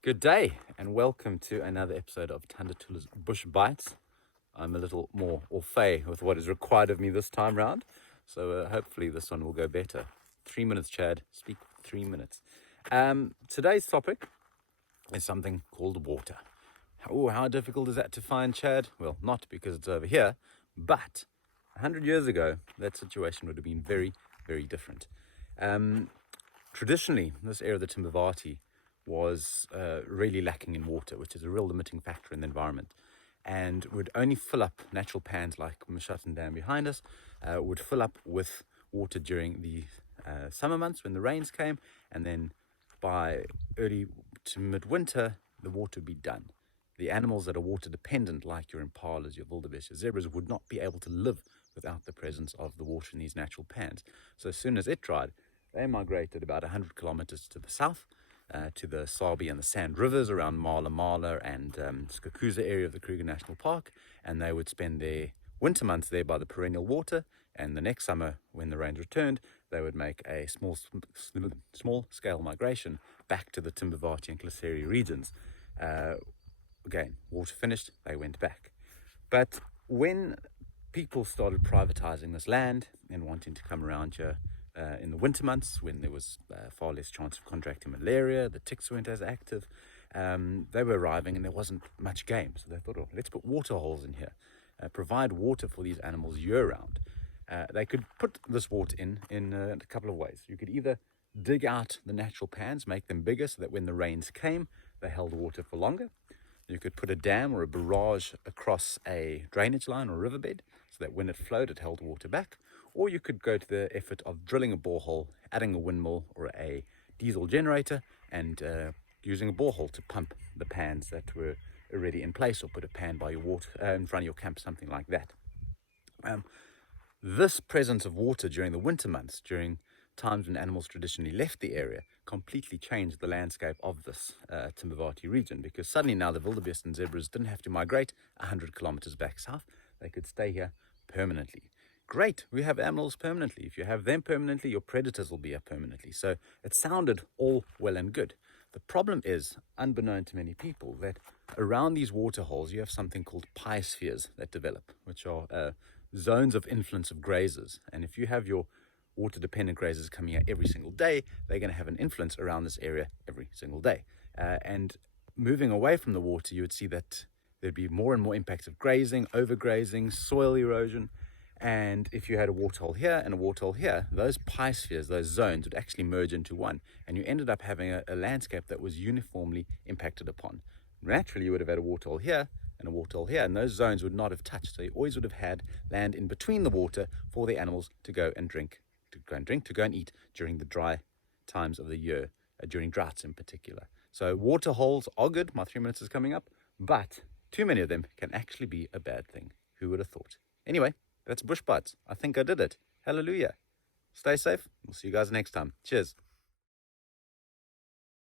Good day and welcome to another episode of Tandatula's Bush Bites. I'm a little more au fait with what is required of me this time round, so hopefully this one will go better. 3 minutes, Chad. Speak 3 minutes. Today's topic is something called water. Oh, how difficult is that to find, Chad? Well, not because it's over here, but 100 years ago, that situation would have been very, very different. Traditionally, this area of the Timbavati was really lacking in water, which is a real limiting factor in the environment, and would only fill up natural pans like Mashatan Dam behind us, would fill up with water during the summer months when the rains came, and then by early to midwinter, the water would be done. The animals that are water dependent, like your impalas, your wildebeest, your zebras, would not be able to live without the presence of the water in these natural pans. So as soon as it dried, they migrated about 100 kilometers to the south, to the Sabi and the Sand Rivers around Mala Mala and Skakuza area of the Kruger National Park, and they would spend their winter months there by the perennial water, and the next summer, when the rains returned, they would make a small-scale migration back to the Timbavati and Klaseri regions. Again, water finished, they went back. But when people started privatizing this land and wanting to come around here in the winter months, when there was far less chance of contracting malaria, the ticks weren't as active, they were arriving and there wasn't much game. So they thought, oh, let's put water holes in here, provide water for these animals year-round. They could put this water in a couple of ways. You could either dig out the natural pans, make them bigger so that when the rains came, they held water for longer. You could put a dam or a barrage across a drainage line or riverbed so that when it flowed, it held water back. Or you could go to the effort of drilling a borehole, adding a windmill or a diesel generator, and using a borehole to pump the pans that were already in place, or put a pan by your water in front of your camp, something like that. This presence of water during the winter months, during times when animals traditionally left the area, completely changed the landscape of this Timbavati region, because suddenly now the wildebeest and zebras didn't have to migrate 100 kilometers back south. They could stay here permanently. Great, we have animals permanently. If you have them permanently, your predators will be here permanently. So it sounded all well and good. The problem is, unbeknown to many people, that around these water holes you have something called biospheres that develop, which are zones of influence of grazers. And if you have your water-dependent grazers coming here every single day, they're going to have an influence around this area every single day. And moving away from the water, you would see that there'd be more and more impacts of grazing, overgrazing, soil erosion. And if you had a waterhole here and a waterhole here, those biospheres, those zones, would actually merge into one. And you ended up having a landscape that was uniformly impacted upon. Naturally, you would have had a waterhole here and a waterhole here, and those zones would not have touched. So you always would have had land in between the water for the animals to go and eat during the dry times of the year, during droughts in particular. So water holes are good. My 3 minutes is coming up, but too many of them can actually be a bad thing. Who would have thought? Anyway, that's Bush Bites. I think I did it. Hallelujah. Stay safe. We'll see you guys next time. Cheers.